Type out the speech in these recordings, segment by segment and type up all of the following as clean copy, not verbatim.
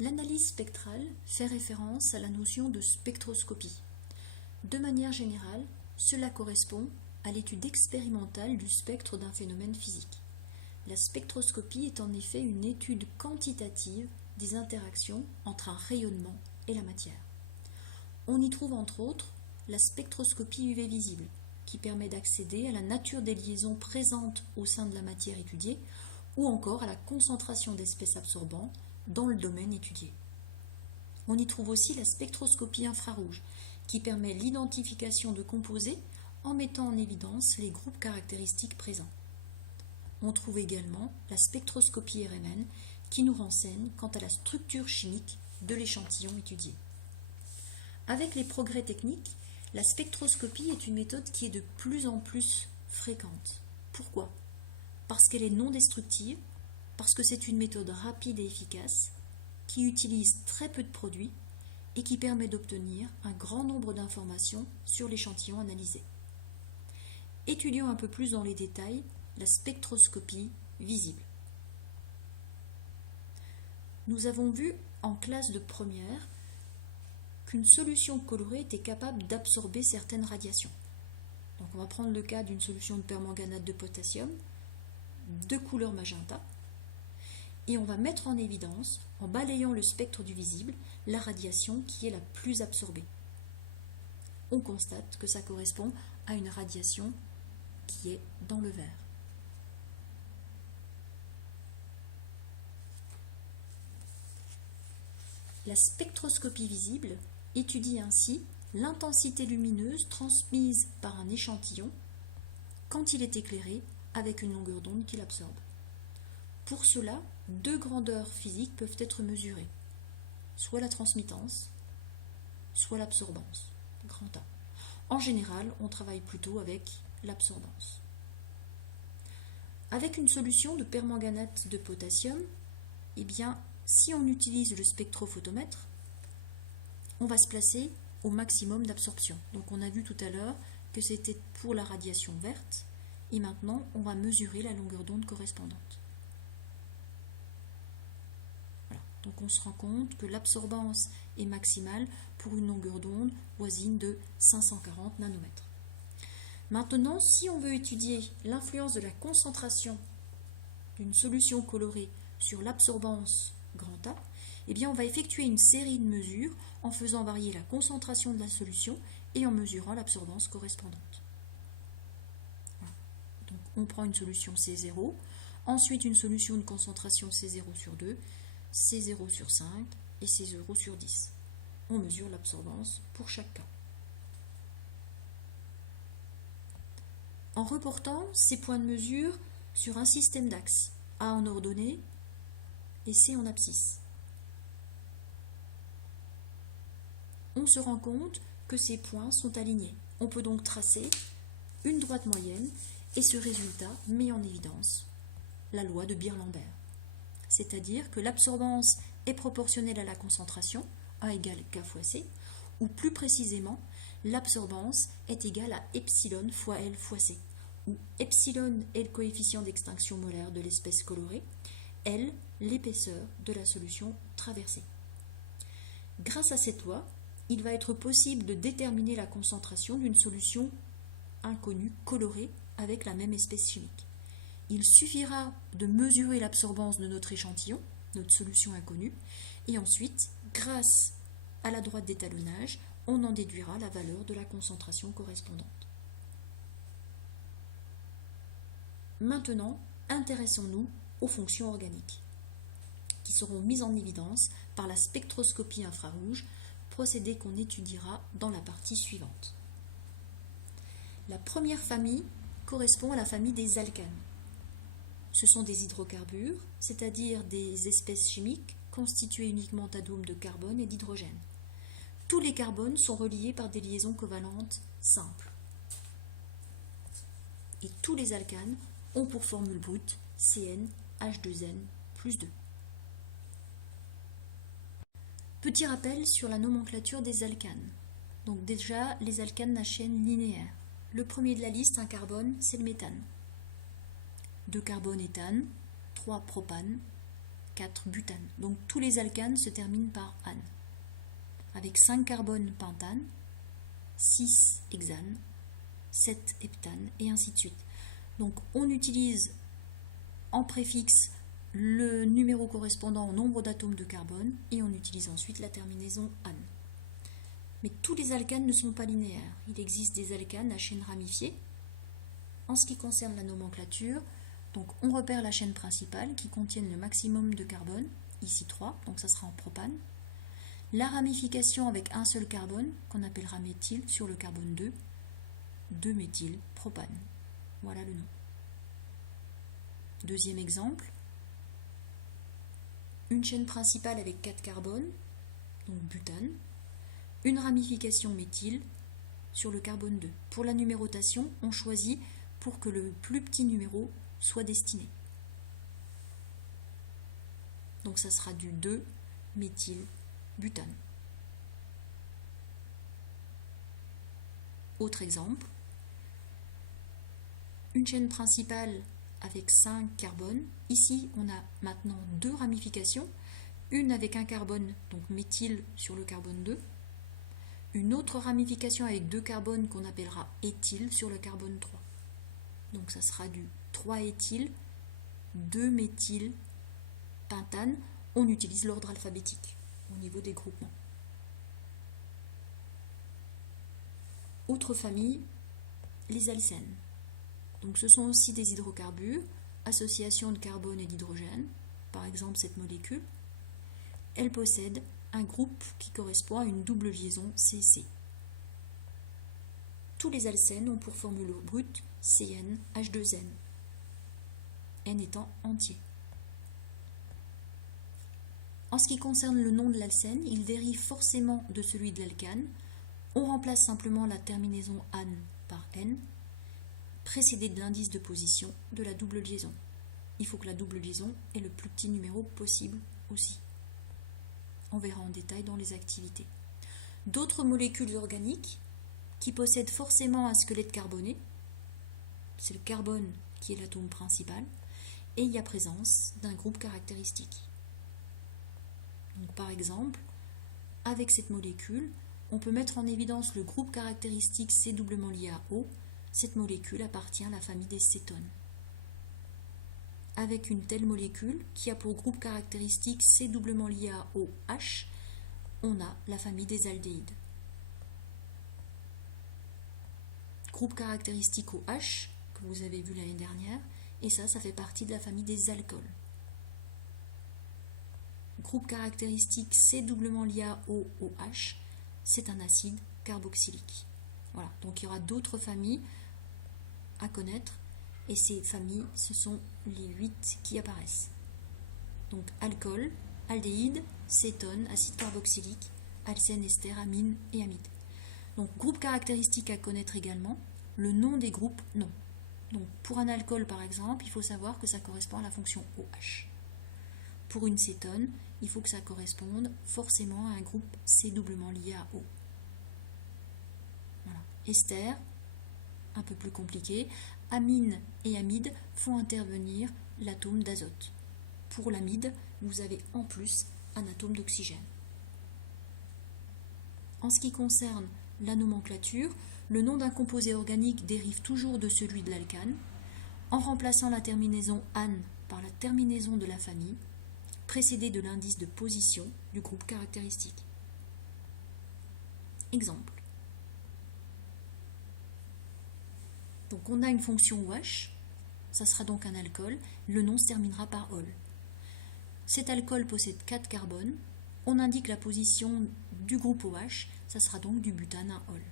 L'analyse spectrale fait référence à la notion de spectroscopie. De manière générale, cela correspond à l'étude expérimentale du spectre d'un phénomène physique. La spectroscopie est en effet une étude quantitative des interactions entre un rayonnement et la matière. On y trouve entre autres la spectroscopie UV visible, qui permet d'accéder à la nature des liaisons présentes au sein de la matière étudiée, ou encore à la concentration d'espèces absorbantes dans le domaine étudié. On y trouve aussi la spectroscopie infrarouge, qui permet l'identification de composés en mettant en évidence les groupes caractéristiques présents. On trouve également la spectroscopie RMN, qui nous renseigne quant à la structure chimique de l'échantillon étudié. Avec les progrès techniques, la spectroscopie est une méthode qui est de plus en plus fréquente. Pourquoi ? Parce qu'elle est non destructive, parce que c'est une méthode rapide et efficace, qui utilise très peu de produits et qui permet d'obtenir un grand nombre d'informations sur l'échantillon analysé. Étudions un peu plus dans les détails la spectroscopie visible. Nous avons vu en classe de première qu'une solution colorée était capable d'absorber certaines radiations. Donc on va prendre le cas d'une solution de permanganate de potassium de couleur magenta et on va mettre en évidence, en balayant le spectre du visible, la radiation qui est la plus absorbée. On constate que ça correspond à une radiation qui est dans le vert. La spectroscopie visible étudie ainsi l'intensité lumineuse transmise par un échantillon quand il est éclairé avec une longueur d'onde qu'il absorbe. Pour cela, deux grandeurs physiques peuvent être mesurées, soit la transmittance, soit l'absorbance, grand A. En général, on travaille plutôt avec l'absorbance. Avec une solution de permanganate de potassium, eh bien, si on utilise le spectrophotomètre, on va se placer au maximum d'absorption. Donc on a vu tout à l'heure que c'était pour la radiation verte, et maintenant on va mesurer la longueur d'onde correspondante. Voilà. Donc on se rend compte que l'absorbance est maximale pour une longueur d'onde voisine de 540 nanomètres. Maintenant, si on veut étudier l'influence de la concentration d'une solution colorée sur l'absorbance grand A, eh bien on va effectuer une série de mesures en faisant varier la concentration de la solution et en mesurant l'absorbance correspondante. Voilà. Donc on prend une solution C0, ensuite une solution de concentration C0 sur 2, C0 sur 5 et C0 sur 10. On mesure l'absorbance pour chaque cas. En reportant ces points de mesure sur un système d'axes, A en ordonnée et C en abscisse, on se rend compte que ces points sont alignés. On peut donc tracer une droite moyenne et ce résultat met en évidence la loi de Beer-Lambert. C'est-à-dire que l'absorbance est proportionnelle à la concentration, A égale K fois C, ou plus précisément, l'absorbance est égale à epsilon fois L fois C, où epsilon est le coefficient d'extinction molaire de l'espèce colorée, L l'épaisseur de la solution traversée. Grâce à cette loi, il va être possible de déterminer la concentration d'une solution inconnue colorée avec la même espèce chimique. Il suffira de mesurer l'absorbance de notre échantillon, notre solution inconnue, et ensuite, grâce à la droite d'étalonnage, on en déduira la valeur de la concentration correspondante. Maintenant, intéressons-nous aux fonctions organiques, qui seront mises en évidence par la spectroscopie infrarouge, procédé qu'on étudiera dans la partie suivante. La première famille correspond à la famille des alcanes. Ce sont des hydrocarbures, c'est-à-dire des espèces chimiques constituées uniquement d'atomes de carbone et d'hydrogène. Tous les carbones sont reliés par des liaisons covalentes simples. Et tous les alcanes ont pour formule brute CnH2n plus 2. Petit rappel sur la nomenclature des alcanes. Donc déjà, les alcanes à chaîne linéaire. Le premier de la liste, un carbone, c'est le méthane. 2 carbone éthane, 3 propane, 4-butane. Donc tous les alcanes se terminent par ane. Avec 5 carbones pentane, 6 hexane, 7 heptane et ainsi de suite. Donc on utilise en préfixe le numéro correspondant au nombre d'atomes de carbone et on utilise ensuite la terminaison ane. Mais tous les alcanes ne sont pas linéaires. Il existe des alcanes à chaîne ramifiée. En ce qui concerne la nomenclature, donc on repère la chaîne principale qui contient le maximum de carbone, ici 3, donc ça sera en propane. La ramification avec un seul carbone, qu'on appellera méthyle, sur le carbone 2, 2-méthylpropane. Voilà le nom. Deuxième exemple, une chaîne principale avec 4 carbones, donc butane, une ramification méthyle sur le carbone 2. Pour la numérotation, on choisit pour que le plus petit numéro soit destiné. Donc ça sera du 2-méthylbutane. Autre exemple, une chaîne principale avec 5 carbones. Ici, on a maintenant 2 ramifications, une avec un carbone, donc méthyle sur le carbone 2, une autre ramification avec 2 carbones qu'on appellera éthyle sur le carbone 3. Donc ça sera du 3-éthyle, 2-méthylpentane. On utilise l'ordre alphabétique au niveau des groupements. Autre famille, les alcènes. Donc ce sont aussi des hydrocarbures, association de carbone et d'hydrogène, par exemple cette molécule. Elle possède un groupe qui correspond à une double liaison CC. Tous les alcènes ont pour formule brute CnH2n, N étant entier. En ce qui concerne le nom de l'alcène, il dérive forcément de celui de l'alcane. On remplace simplement la terminaison ane par N, précédée de l'indice de position de la double liaison. Il faut que la double liaison ait le plus petit numéro possible aussi. On verra en détail dans les activités. D'autres molécules organiques qui possèdent forcément un squelette carboné, c'est le carbone qui est l'atome principal, et il y a présence d'un groupe caractéristique. Donc, par exemple, avec cette molécule, on peut mettre en évidence le groupe caractéristique C doublement lié à O. Cette molécule appartient à la famille des cétones. Avec une telle molécule qui a pour groupe caractéristique C doublement lié à OH, on a la famille des aldéhydes. Groupe caractéristique OH, que vous avez vu l'année dernière, et ça fait partie de la famille des alcools. Groupe caractéristique C doublement lié à OOH, c'est un acide carboxylique. Voilà, donc il y aura d'autres familles à connaître, et ces familles, ce sont les 8 qui apparaissent. Donc alcool, aldéhyde, cétone, acide carboxylique, alcène, ester, amine et amide. Donc groupe caractéristique à connaître également, le nom des groupes, non. Donc pour un alcool par exemple, il faut savoir que ça correspond à la fonction OH. Pour une cétone, il faut que ça corresponde forcément à un groupe C doublement lié à O. Voilà. Ester, un peu plus compliqué, amine et amide font intervenir l'atome d'azote. Pour l'amide, vous avez en plus un atome d'oxygène. En ce qui concerne la nomenclature, le nom d'un composé organique dérive toujours de celui de l'alcane, en remplaçant la terminaison ane par la terminaison de la famille, précédée de l'indice de position du groupe caractéristique. Exemple. Donc on a une fonction OH, ça sera donc un alcool, le nom se terminera par ol. Cet alcool possède 4 carbones, on indique la position du groupe OH, ça sera donc du butane à ol.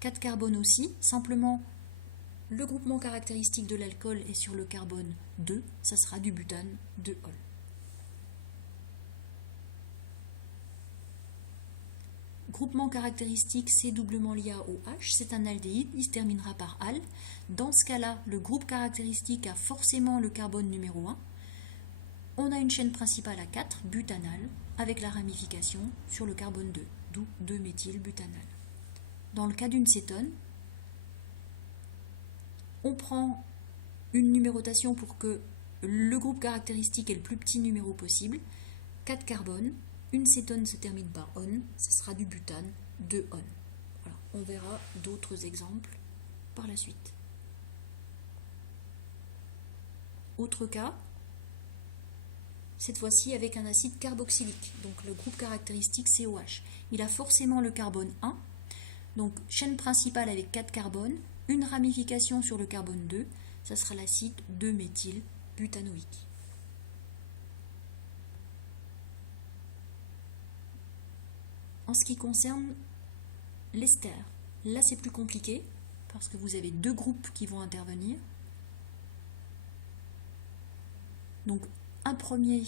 4 carbones aussi, simplement le groupement caractéristique de l'alcool est sur le carbone 2, ça sera du butane 2ol. Groupement caractéristique C doublement lié à OH, c'est un aldéhyde, il se terminera par al. Dans ce cas-là, le groupe caractéristique a forcément le carbone numéro 1. On a une chaîne principale à 4, butanal, avec la ramification sur le carbone 2, d'où 2-méthylbutanal. Dans le cas d'une cétone, on prend une numérotation pour que le groupe caractéristique est le plus petit numéro possible, 4 carbones, une cétone se termine par on, ce sera du butane, 2 on. Voilà, on verra d'autres exemples par la suite. Autre cas, cette fois-ci avec un acide carboxylique, donc le groupe caractéristique COH. Il a forcément le carbone 1, donc chaîne principale avec 4 carbones, une ramification sur le carbone 2, ça sera l'acide 2-méthylbutanoïque. En ce qui concerne l'ester, là c'est plus compliqué parce que vous avez deux groupes qui vont intervenir. Donc un premier,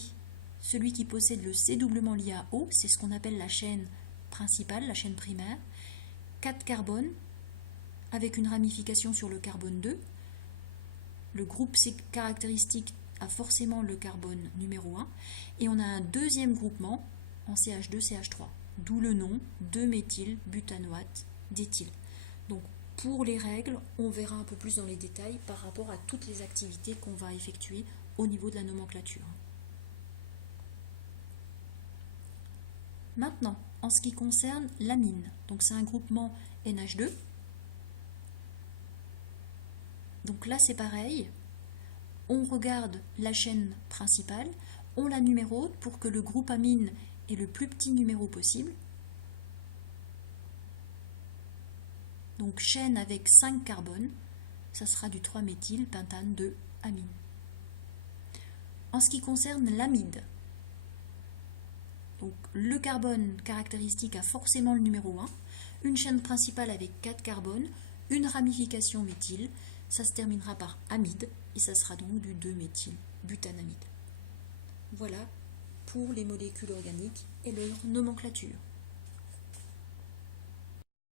celui qui possède le C doublement lié à O, c'est ce qu'on appelle la chaîne principale, la chaîne primaire. 4 carbones avec une ramification sur le carbone 2. Le groupe C caractéristique a forcément le carbone numéro 1. Et on a un deuxième groupement en CH2CH3, d'où le nom 2-méthylbutanoate d'éthyle. Donc pour les règles, on verra un peu plus dans les détails par rapport à toutes les activités qu'on va effectuer au niveau de la nomenclature. Maintenant, en ce qui concerne l'amine, donc c'est un groupement NH2. Donc là c'est pareil, on regarde la chaîne principale, on la numérote pour que le groupe amine ait le plus petit numéro possible. Donc chaîne avec 5 carbones, ça sera du 3-méthylpentane de amine. En ce qui concerne l'amide, donc le carbone caractéristique a forcément le numéro 1, une chaîne principale avec 4 carbones, une ramification méthyle, ça se terminera par amide et ça sera donc du 2-méthylbutanamide. Voilà pour les molécules organiques et leur nomenclature.